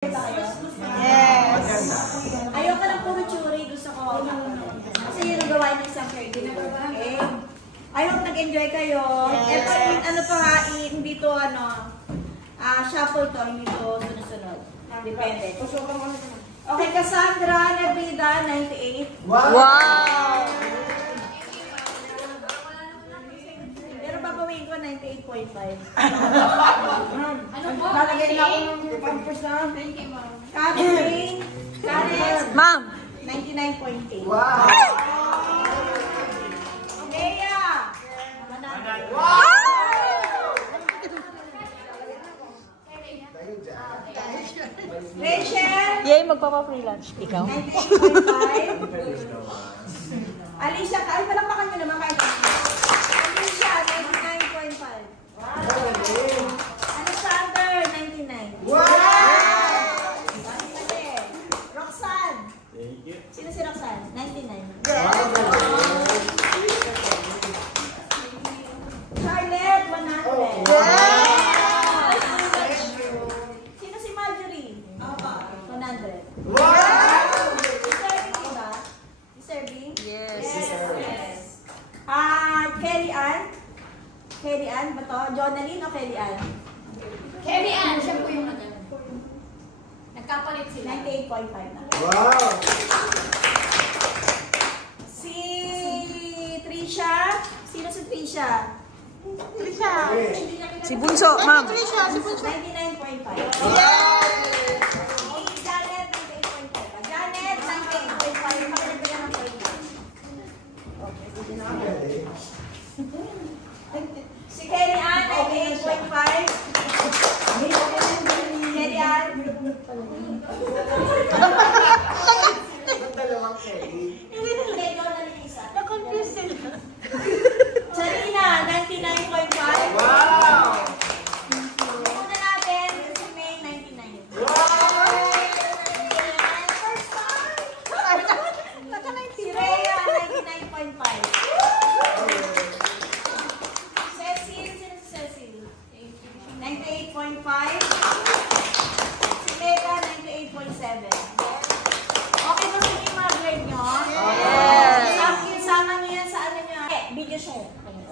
Yes. Ayoko ng puro churi. Gusto ko. Kasi yun ang gawain ng isang caregiver. Okay? I hope nag-enjoy kayo. Yes. Ano to ha, hindi to shuffle to, hindi to sunod-sunod. Depende. Okay, Cassandra, Nabida, 98. Wow! Pero babawin ko, 98.5. Ano po? Lalagay na ako ng pampers na. Thank you, ma'am. Karen, Ma'am! 99.8. Wow! Leia! Wow! Rachel! Yay, magpapa-freelance. Ikaw? 98.5. Alicia, ay palakpakan nyo naman kayo. Alicia, 99.5. Alexander, 99. Wow! Roxanne. Sino si Roxanne? 99. Charlotte, 100. Sino si Marjorie? 100. Wow! Deserving, diba? Deserving? Yes. Yes. Kelly Ann? Kelly Ann ba to? Jonaline o Kelly Ann? Kelly Ann, siya po yung nagkapalit sila. 98.5 na. Wow! Si Trisha? Sino si Trisha? Trisha. Si Bunso, ma'am. Trisha, si Bunso. 99.5. Yes! Si Janet, 98.5. Janet, 98.5. Pagkagdagan ng point. Okay, sige na ako. Si Kelly Ann, 98.5. Kelly Ann. Dalawang Kelly. Hindi doon na rin isa. Na-confuse sila. Sarina, 99.5. Wow! Una natin, si May, 99. Si Rhea, 99.5. Cecil, sino si Cecil? 98.5. Si Mega, 98.7. Okay ba sa yung mga grade nyo? Yes. Sama nyo yan sa ano nyo. Okay, video share.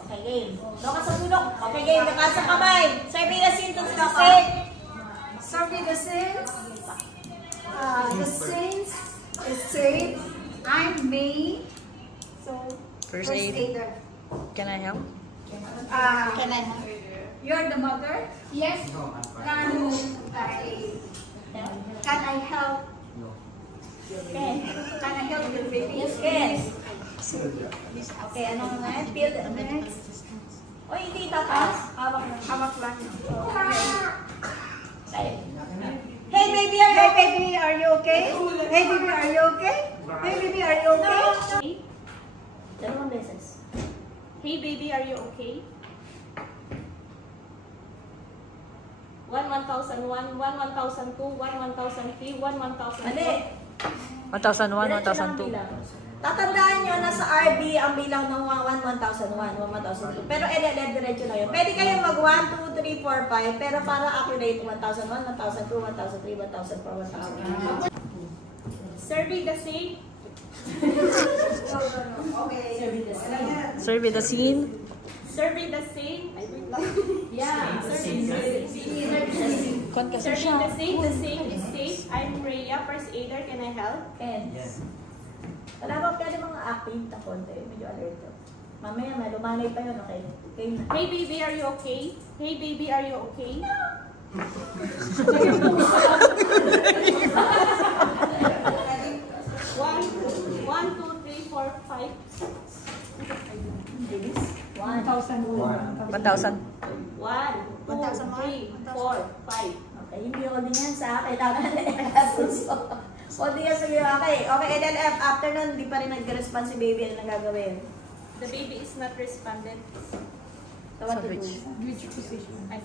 Okay, game. Doon ka sa tulog. Okay, game. Lakas sa kamay. Survey the scene to say. Survey the saints. The saints is saved. I'm May. So, First aid. aider. Can I help? Can I? You're the mother? Yes. Can I help? Okay. Can I help your baby? Yes, yes. Okay, anong nga? Field next. O, hindi tatas. Hawak lang. Hawak lang. Hey, baby, are you Hey okay? baby, are you okay? Hey baby, are you okay? Hey baby, are you okay? Dalawang beses. Hey baby, are you okay? 1, 1,001, 1, 1,002, 1, 1,003, 1, 1,004. Mali. 1,001, Diretso lang ang 1,002. bilang. Tatandaan nyo na sa RB ang bilang ng 1, 1,001, 1,002. Pero diretso lang yun. Pwede kayong mag 1, 2, 3, 4, 5. Pero para accurate, 1,001, 1,002, 1,003, 1,004, 1,000. Survey the same. Survey the scene. Survey the same. Yeah, survey the same. Kwan kasi Survey siya. the same. The same is safe. I'm Rhea, first aider. Can I help? And, wala ba pwede mga active na konti? Medyo alert. Mamaya, may lumanay pa yun, okay? Okay na. Hey baby, are you okay? Hey baby, are you okay? One, 2, 3, 4, 5. 1. 1,000. 1, 2, 3, 4, 5. Okay, hindi ako din yan sa kailangan na i-asuso. O di yan, sige, okay. Okay, LLF, after nun, hindi pa rin nag-respond si baby. Ano nang gagawin? The baby is not responded. So, what to do? Ay,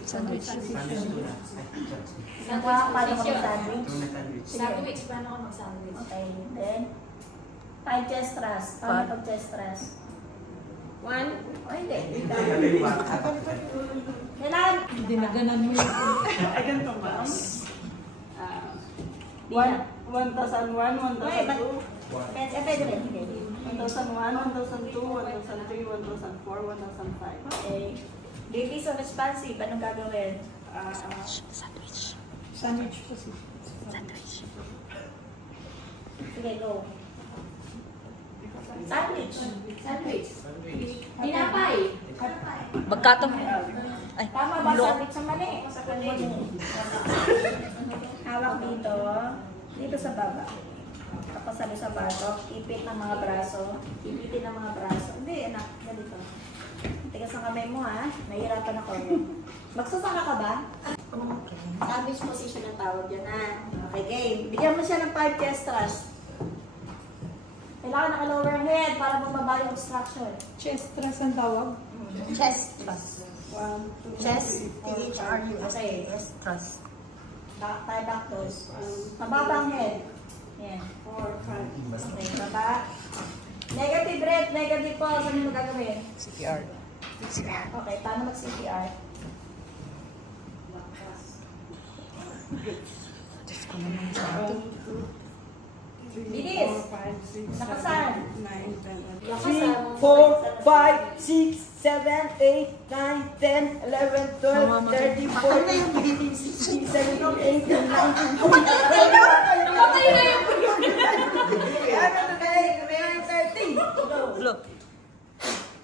Sandwich. Paano ko mag-sandwich? Sandwich, paano ako mag-sandwich? Okay, then, 5 chest thrust. Paano pag-chest thrust? 1, O, hindi. Kailangan. Dinaganan mo. Ay, ganito, ma'am. Di na. 1,001, 1,002, Pwede rin. Hindi. 1,001, 1,002, 1,003, 1,004, 1,005. Okay. Baby, so responsive. Anong gagawin? Sandwich. Sandwich kasi. Sandwich. Sige, go. Sandwich. Sandwich. Tinapay. Magkatong. Ay, Tama ba sandwich sa mali? Sa mali. Hawak dito. Dito sa baba. Tapos sabi sa batok. Ipit ng mga braso. Ipitin ng mga braso. Hindi, anak. Ganito. Tigas ang kamay mo, ha? Nahihirapan ako. Magsasaka ka ba? Sandwich position ang tawag yan, ha? Okay, game. Bigyan mo siya ng 5 chest thrust. Kailangan naka-lower head para bumaba yung obstruction. Chest thrust ang tawag. Chest thrust. 1, 2, Chest, T-H-R-U-S. Okay. Trust. Tayo back toes. Mababa ang head. Yan. 4, 5. Okay, baba. Negative breath, negative pulse. Ano mo gagawin? CPR. Okay, paano mag-CPR? Diyos ko naman sa 1, 2, 3, Bilis. 4, 5, 6, 7, Nakasan. 8, 9, 10, 11. 3, 4, 5, 6, 7, 8, 9, 10, 11, 12, 13, 14, 15, 16, 17, 18, 19, 20. Namatay na yung Look.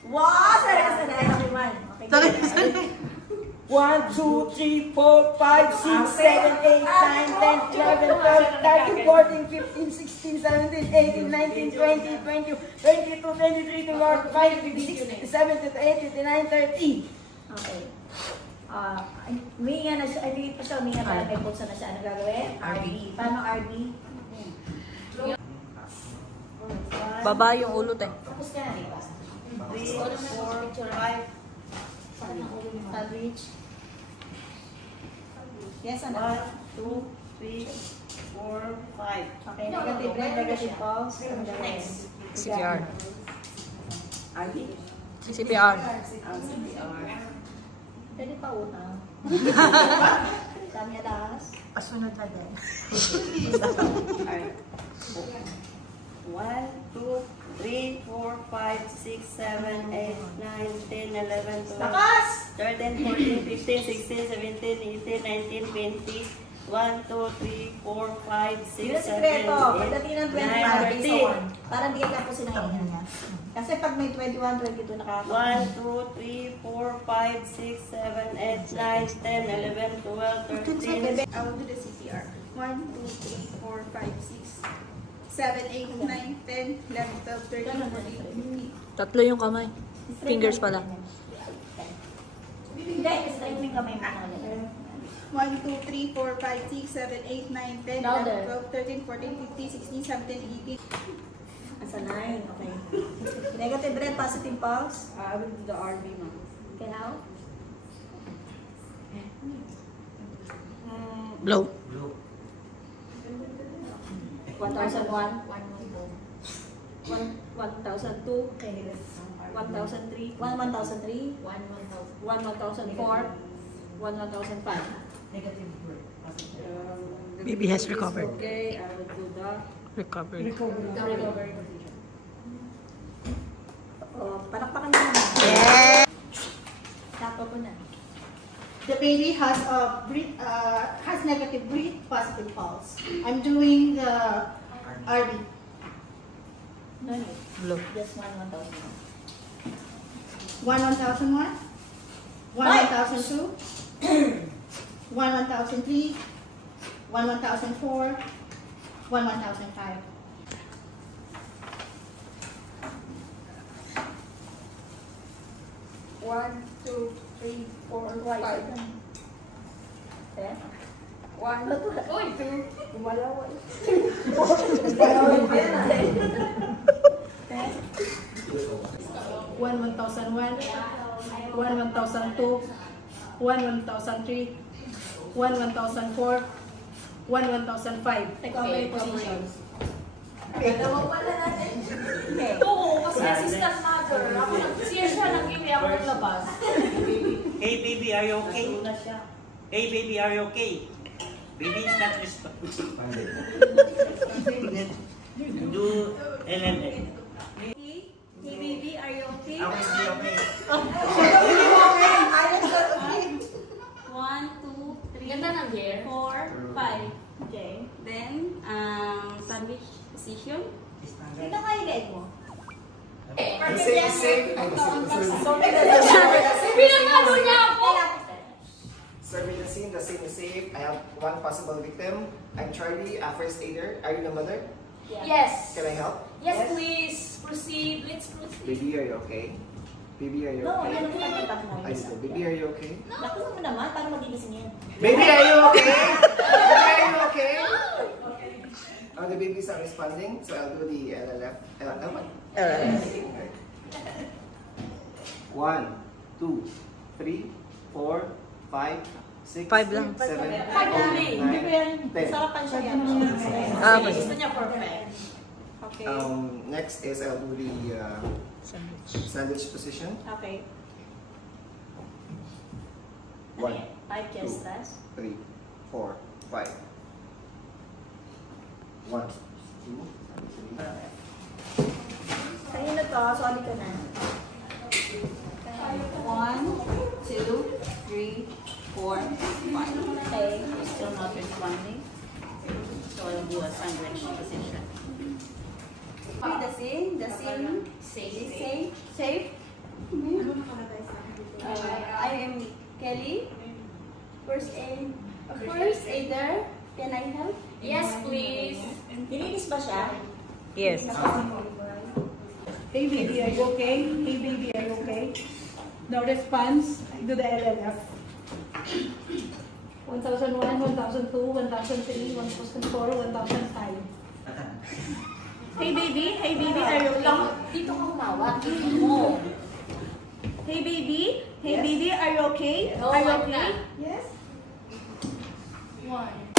wow! Sarap na dahil ako man. Okay, 1, 2, 3, 4, 5, 6, 7, 8, 9, 10, 11, 12, 13, 14, 15, 16, 17, 18, 19, 20, 21, 22, 23, 24, 25, 26, 27, 28, 29, 30. Okay. Uminga na siya. Ay, hindi pa siya uminga para may pulsa na siya. Ano gagawin? RB. Paano RB? Baba yung ulo, te. Tapos ka na, di ba? 3, 4, 5. Sandwich. Yes, ano? 1, 2, 3, 4, 5. Okay, negative breath, negative pulse. Ano gagawin? CPR. RB? CPR. Pwede pa utang. Dami alas. Pasunod na din. 1, 2, 3, 4, 5, 6, 7, 8, 9, 10, 11, 12, Lakas! 13, 14, 15, 16, 17, 18, 19, 20, 1, 2, 3, 4, 5, 6, Yun ang 7, sikreto. 8, Pagdating ng 20 para sa 1. Para hindi ka tapos sinahingan niya. Kasi pag may 21, 22 nakaka. 1, 2, 3, 4, 5, 6, 7, 8, 9, 10, 11, 12, 13. I will do the CPR. 1, 2, 3, 4, 5, 6, 7, 8, 9, 10, 11, 12, 13, 14, 15. Tatlo yung kamay. Fingers pala. Hindi, straight yung kamay mo. 1, 2, 3, 4, 5, 6, 7, 8, 9, 10, 11, 12, 13, 14, 15, 16, 17, 18. Asa 9, okay. Negative breath, positive pulse. I will do the RB, ma'am. Okay, how? Blow. 1,001. 1,002. Okay. 1,003. 1,003. 1,004. 1,005. Baby has recovered. Okay, I will do the Recovered. recovery. Palakpakan mo naman. Yeah! Tapo ko na. The baby has negative breath, positive pulse. I'm doing the RB. No need. Blow. Just 1,000. 1, 1,001. 1, 1,002. 1, 1,003. 1, 1,004. 1, 1,005. One, two, three, four, five. Eh? One, two, gumalaw. One 1,001, 1, 1,002, 1, 1,003, 1, 1,004, 1, 1,005. Take over your position. Oo, kasi assistant mother. Ako siya nag-iwi ako naglabas. Hey baby, are you okay? Hey baby, are you okay? Baby is not responding. Do LLA. Hey, baby, are you okay? I will be okay. 1, 2, 3, Ganda ng hair. 4, 5. Okay. Then, sandwich position. Ito kayo guide mo. Pinakalo niya ako! Survey the scene is safe. I have one possible victim. I'm Charlie, a first aider. Are you the mother? Yes. Can I help? Yes, please. Proceed. Let's proceed. Baby, are you okay? Baby, are you No, okay? yan ang pinag-impact mo. I said, baby, are you okay? Nakuha mo naman, para magigising yan. Baby, are you okay? Baby, are you okay? Oh, the babies are responding, so I'll do the LLF. Okay. 1, 2, 3, 4, 5, 6, 5 lang. 7, 8, Five only. 9, 10. Sarapan siya yan. Ah, okay. Gusto niya perfect. Okay. Next is I'll do the Sandwich. sandwich position. Okay. 1, 5 kestas. 3, 4, 5. 1, 2, 3. Kanina to, solid ka na. 1, 2, 3, 4, 5. Okay. Still not responding. So I'll do a sandwich position. The same. Safe. I am Kelly. First aider. Can I help? Yes, please. Dinilis ba siya? Yes. Hey baby, are you okay? Hey baby, are you okay? No response. Do the LLF. 1001, 1002, 1003, 1004, 1005. Hey baby, are you okay? Dito ka humawak. Dito mo. Hey baby, are you okay? No, Are you wag okay? na. Yes? 1.